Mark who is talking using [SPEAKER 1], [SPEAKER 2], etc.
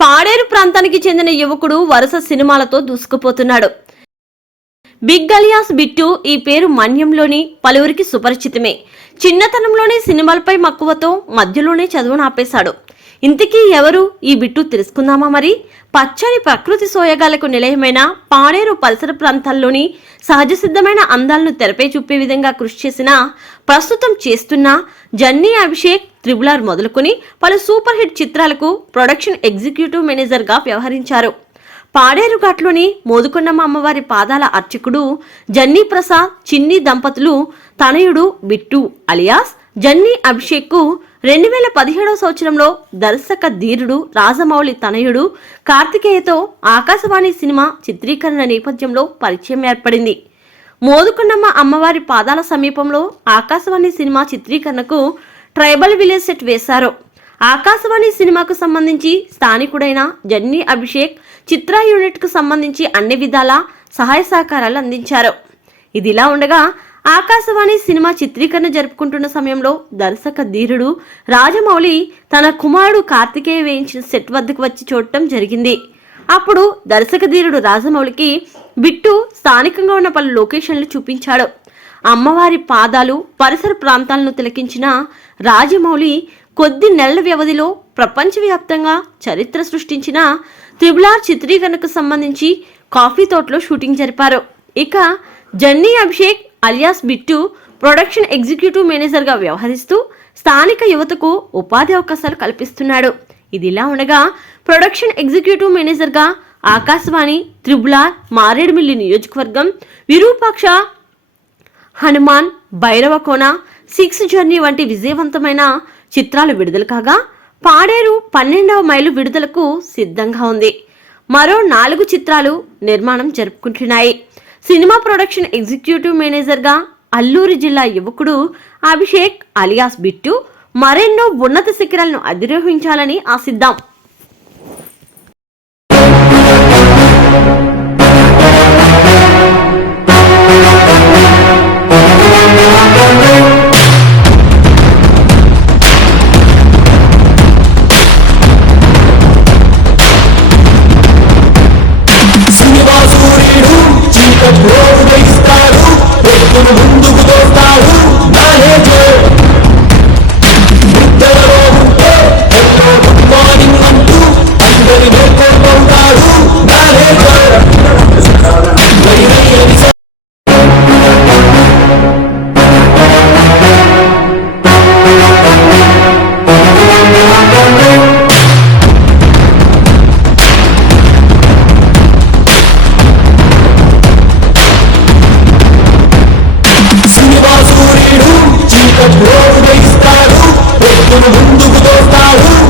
[SPEAKER 1] పాడేరు ప్రాంతానికి చెందిన యువకుడు వరుస సినిమాలతో దూసుకుపోతున్నాడు. బిగ్ అలియాస్ బిట్టు ఈ పేరు మన్యంలోని పలువురికి సుపరిచితమే. చిన్నతనంలోనే సినిమాలపై మక్కువతో మధ్యలోనే చదువును ఆపేశాడు. ఇంతకీ ఎవరు? ఈ బిట్టు తెలుసుకుందామా మరి? పచ్చని ప్రకృతి సోయగాలకు నిలయమైన పాడేరు పరిసర ప్రాంతాల్లోని సహజ సిద్ధమైన అందాలను తెరపై చూపే విధంగా కృషి చేసిన ప్రస్తుతం చేస్తున్న జన్నీ అభిషేక్ త్రిబులార్ మొదలుకొని పలు సూపర్ హిట్ చిత్రాలకు ప్రొడక్షన్ ఎగ్జిక్యూటివ్ మేనేజర్గా వ్యవహరించారు. పాడేరు ఘాట్లోని మోదుకొండమ్మ అమ్మవారి పాదాల అర్చకుడు జన్నీ ప్రసాద్ చిన్ని దంపతులు తనయుడు బిట్టు అలియాస్ జన్నీ అభిషేక్కు రెండు వేల పదిహేడవ సంవత్సరంలో దర్శక ధీరుడు రాజమౌళి తనయుడు కార్తికేయతో ఆకాశవాణి సినిమా చిత్రీకరణ నేపథ్యంలో పరిచయం ఏర్పడింది. మోదుకొండమ్మ అమ్మవారి పాదాల సమీపంలో ఆకాశవాణి సినిమా చిత్రీకరణకు ట్రైబల్ విలేజ్ సెట్ వేశారు. ఆకాశవాణి సినిమాకు సంబంధించి స్థానికుడైన జన్నీ అభిషేక్ చిత్ర యూనిట్కు సంబంధించి అన్ని విధాల సహాయ సహకారాలు అందించారు. ఇదిలా ఉండగా ఆకాశవాణి సినిమా చిత్రీకరణ జరుపుకుంటున్న సమయంలో దర్శక ధీరుడు రాజమౌళి తన కుమారుడు కార్తికేయ వేయించిన సెట్ వద్దకు వచ్చి చూడటం జరిగింది. అప్పుడు దర్శక ధీరుడు రాజమౌళికి బిట్టు స్థానికంగా ఉన్న పలు లొకేషన్లు చూపించాడు. అమ్మవారి పాదాలు పరిసర ప్రాంతాలను తిలకించిన రాజమౌళి కొద్ది నెలల వ్యవధిలో ప్రపంచవ్యాప్తంగా చరిత్ర సృష్టించిన త్రిబులార్ చిత్రీకరణకు సంబంధించి కాఫీ తోటలో షూటింగ్ జరిపారు. ఇక Janni Abhishek alias Bittu production executive మేనేజర్గా వ్యవహరిస్తూ స్థానిక యువతకు ఉపాధి అవకాశాలు కల్పిస్తున్నాడు. ఇదిలా ఉండగా ప్రొడక్షన్ ఎగ్జిక్యూటివ్ మేనేజర్గా ఆకాశవాణి త్రిబులార్ మారేడుమిల్లి నియోజకవర్గం విరూపాక్ష హనుమాన్ భైరవకోన సిక్స్ జర్నీ వంటి విజయవంతమైన చిత్రాలు విడుదల కాగా పాడేరు పన్నెండవ మైలు విడుదలకు సిద్ధంగా ఉంది. మరో నాలుగు చిత్రాలు నిర్మాణం జరుపుకుంటున్నాయి. సినిమా ప్రొడక్షన్ ఎగ్జిక్యూటివ్ మేనేజర్గా అల్లూరి జిల్లా యువకుడు అభిషేక్ అలియాస్ బిట్టు మరెన్నో ఉన్నత శిఖరాలను అధిరోహించాలని ఆశిద్దాం.